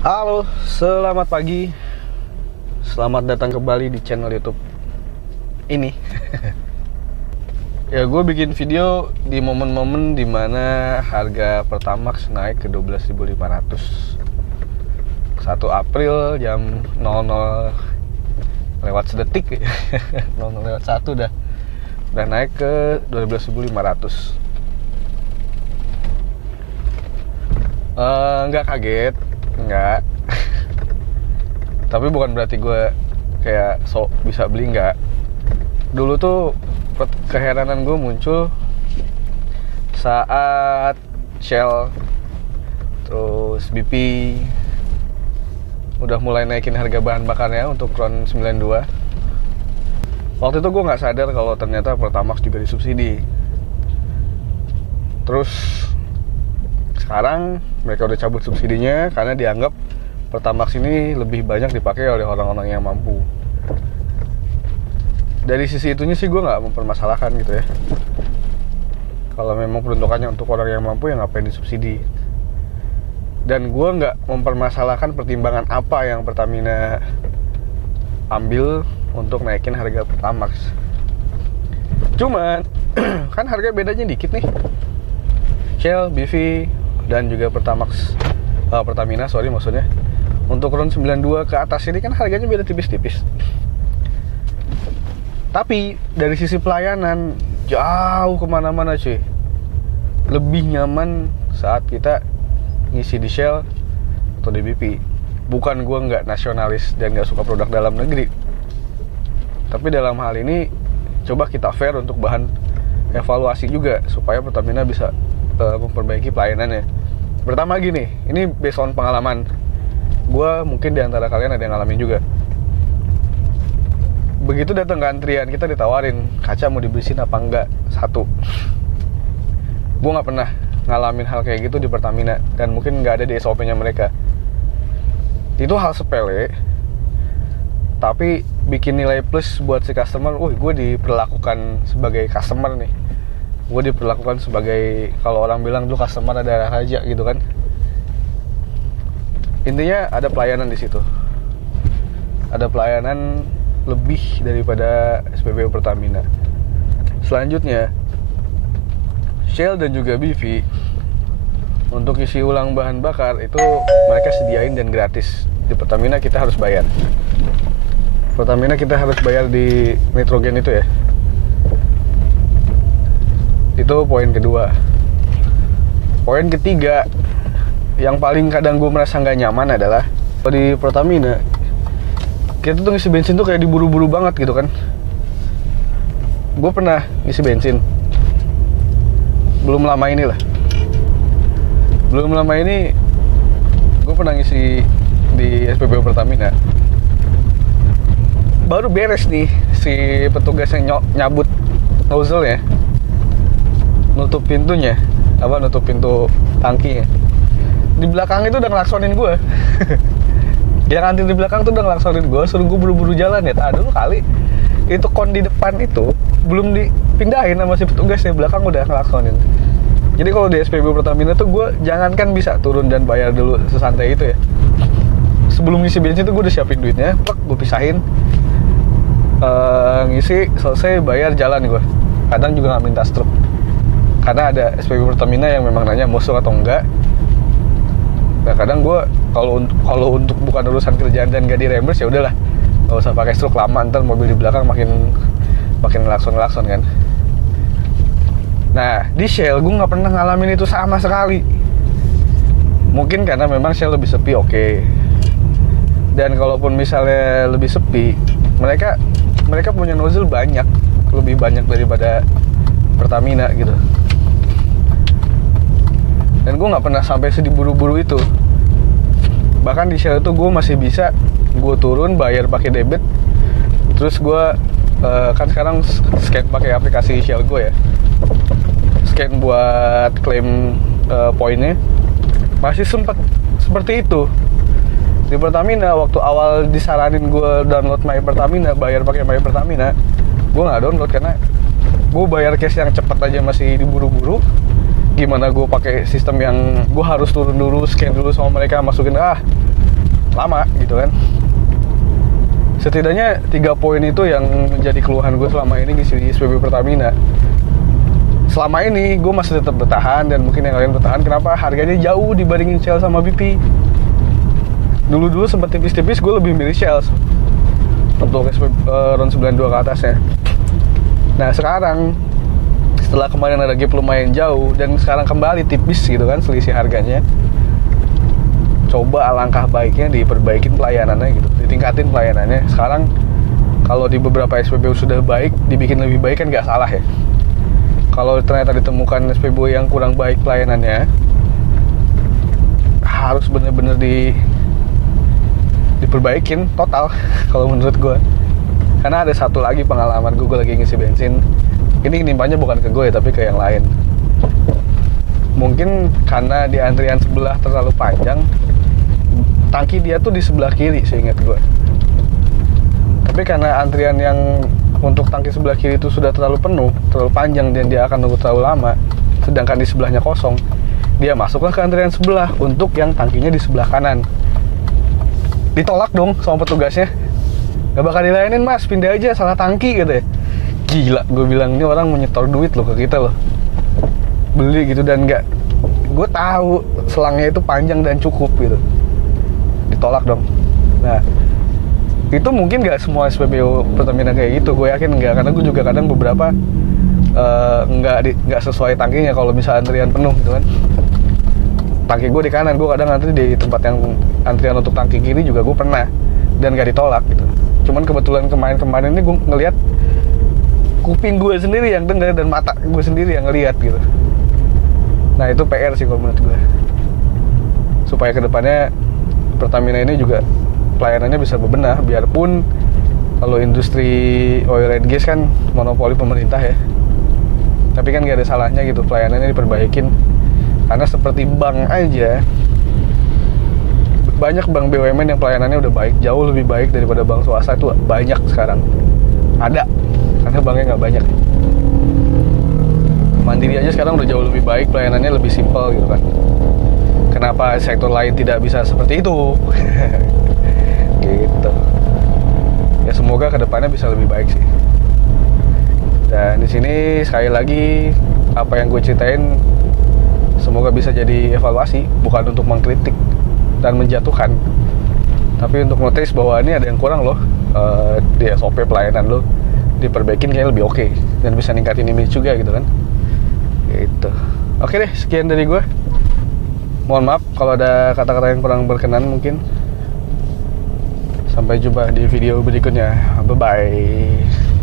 Halo, selamat pagi. Selamat datang kembali di channel YouTube ini. Ya, gue bikin video di momen-momen dimana harga Pertamax naik ke 12.500. 1 April jam 00 lewat sedetik. 00 lewat 1 udah naik ke 12.500. Nggak kaget, nggak. Tapi bukan berarti gue kayak sok bisa beli, nggak. Dulu tuh keheranan gue muncul saat Shell terus BP udah mulai naikin harga bahan bakarnya untuk RON 92. Waktu itu gue nggak sadar kalau ternyata Pertamax juga disubsidi. Terus sekarang mereka udah cabut subsidinya karena dianggap Pertamax ini lebih banyak dipakai oleh orang-orang yang mampu. Dari sisi itunya sih gue nggak mempermasalahkan gitu ya. Kalau memang peruntukannya untuk orang yang mampu, ya ngapain disubsidi. Dan gue nggak mempermasalahkan pertimbangan apa yang Pertamina ambil untuk naikin harga Pertamax. Cuman kan harga bedanya dikit nih. Shell, BV, dan juga Pertamax, Pertamina maksudnya. Untuk RON 92 ke atas ini kan harganya beda tipis-tipis. Tapi dari sisi pelayanan jauh kemana-mana cuy. Lebih nyaman saat kita ngisi di Shell atau di BP. Bukan gue nggak nasionalis dan nggak suka produk dalam negeri. Tapi dalam hal ini coba kita fair untuk bahan evaluasi juga supaya Pertamina bisa memperbaiki pelayanannya. Pertama gini, ini based on pengalaman. Gue mungkin diantara kalian ada yang ngalamin juga. Begitu datang ke antrian, kita ditawarin kaca mau dibersihin apa enggak, satu. Gue gak pernah ngalamin hal kayak gitu di Pertamina. Dan mungkin gak ada di SOP-nya mereka. Itu hal sepele, tapi bikin nilai plus buat si customer. Gue diperlakukan sebagai customer nih. Gue diperlakukan sebagai, kalau orang bilang dulu customer ada raja gitu kan. Intinya ada pelayanan di situ. Ada pelayanan lebih daripada SPBU Pertamina. Selanjutnya, Shell dan juga BV untuk isi ulang bahan bakar itu mereka sediain dan gratis. Di Pertamina kita harus bayar. Pertamina kita harus bayar di nitrogen itu ya. Itu poin kedua. Poin ketiga, yang paling kadang gue merasa nggak nyaman adalah di Pertamina kita tuh ngisi bensin tuh kayak diburu-buru banget gitu kan. Gue pernah ngisi bensin belum lama ini gue pernah ngisi di SPBU Pertamina. Baru beres nih si petugas yang nyabut nozzle ya, nutup pintunya, nutup pintu tangkinya. Di belakang itu udah ngelaksonin gue. Yang antri di belakang tuh udah ngelaksonin gue, suruh gue buru-buru jalan ya. Dulu kali itu kon di depan itu belum dipindahin sama si petugasnya, belakang udah ngelaksonin. Jadi kalau di SPBU Pertamina tuh gue jangankan bisa turun dan bayar dulu sesantai itu ya. Sebelum ngisi bensin tuh gue udah siapin duitnya, gue pisahin, ngisi selesai bayar jalan gue. Kadang juga nggak minta struk karena ada SPBU Pertamina yang memang nanya musuh atau enggak. Nah kadang gue kalau untuk bukan urusan kerjaan dan gak di-reimburse ya udahlah, nggak usah pakai struk lama, ntar mobil di belakang makin ngelakson kan. Nah di Shell gue nggak pernah ngalamin itu sama sekali. Mungkin karena memang Shell lebih sepi, oke. Dan kalaupun misalnya lebih sepi, mereka punya nozzle banyak, lebih banyak daripada Pertamina gitu. Dan gue nggak pernah sampai sedih buru-buru itu. Bahkan di Shell itu gue masih bisa gue turun bayar pakai debit, terus gue kan sekarang scan pakai aplikasi Shell gue ya, scan buat klaim poinnya. Masih sempat seperti itu. Di Pertamina waktu awal disaranin gue download My Pertamina, bayar pakai My Pertamina, gue nggak download karena gue bayar cash yang cepat aja masih diburu-buru. Gimana gue pakai sistem yang gue harus turun dulu, scan dulu sama mereka, masukin lama gitu kan. Setidaknya 3 poin itu yang menjadi keluhan gue selama ini di SPBU Pertamina. Selama ini gue masih tetap bertahan, dan mungkin yang lain bertahan. Kenapa? Harganya jauh dibandingin Shell sama BP. Dulu sempat tipis-tipis gue lebih milih Shell untuk RON 92 ke atasnya. Nah sekarang setelah kemarin ada gap lumayan jauh, dan sekarang kembali tipis gitu kan selisih harganya, coba alangkah baiknya diperbaikin pelayanannya gitu, ditingkatin pelayanannya. Sekarang kalau di beberapa SPBU sudah baik, dibikin lebih baik kan nggak salah ya. Kalau ternyata ditemukan SPBU yang kurang baik pelayanannya, harus bener-bener diperbaikin total kalau menurut gue. Karena ada satu lagi pengalaman gue lagi ngisi bensin. Ini nimpanya bukan ke gue ya, tapi ke yang lain. Mungkin karena di antrian sebelah terlalu panjang, tangki dia tuh di sebelah kiri seingat gue. Tapi karena antrian yang untuk tangki sebelah kiri itu sudah terlalu penuh, terlalu panjang, dan dia akan nunggu terlalu lama, sedangkan di sebelahnya kosong, dia masuklah ke antrian sebelah untuk yang tangkinya di sebelah kanan. Ditolak dong sama petugasnya. Gak bakal dilayanin mas, pindah aja, salah tangki gitu ya. Gila, gue bilang ini orang menyetor duit loh ke kita loh, beli gitu. Dan gak, gue tahu selangnya itu panjang dan cukup gitu, ditolak dong. Nah itu mungkin gak semua SPBU Pertamina kayak gitu, gue yakin enggak. Karena gue juga kadang beberapa nggak sesuai tangkinya kalau bisa antrian penuh gitu kan. Tangki gue di kanan, gue kadang antri di tempat yang antrian untuk tangki kiri juga gue pernah, dan gak ditolak gitu. Cuman kebetulan kemarin ini gue ngelihat kuping gue sendiri yang dengar dan mata gue sendiri yang ngelihat gitu. Nah itu PR sih kalau menurut gue, supaya kedepannya Pertamina ini juga pelayanannya bisa bebenah. Biarpun kalau industri oil and gas kan monopoli pemerintah ya, tapi kan gak ada salahnya gitu pelayanannya diperbaikin. Karena seperti bank aja, banyak bank BUMN yang pelayanannya udah baik, jauh lebih baik daripada bank swasta. Itu banyak sekarang ada, karena banknya nggak banyak. Mandiri aja sekarang udah jauh lebih baik, pelayanannya lebih simpel gitu kan. Kenapa sektor lain tidak bisa seperti itu? Gitu ya. Semoga kedepannya bisa lebih baik sih. Dan di sini sekali lagi, apa yang gue ceritain semoga bisa jadi evaluasi, bukan untuk mengkritik dan menjatuhkan, tapi untuk notice bahwa ini ada yang kurang loh di SOP pelayanan lo, diperbaikin kayaknya lebih oke, dan bisa ningkatin image juga gitu kan. Gitu. Oke deh, sekian dari gue. Mohon maaf kalau ada kata-kata yang kurang berkenan mungkin. Sampai jumpa di video berikutnya. Bye-bye.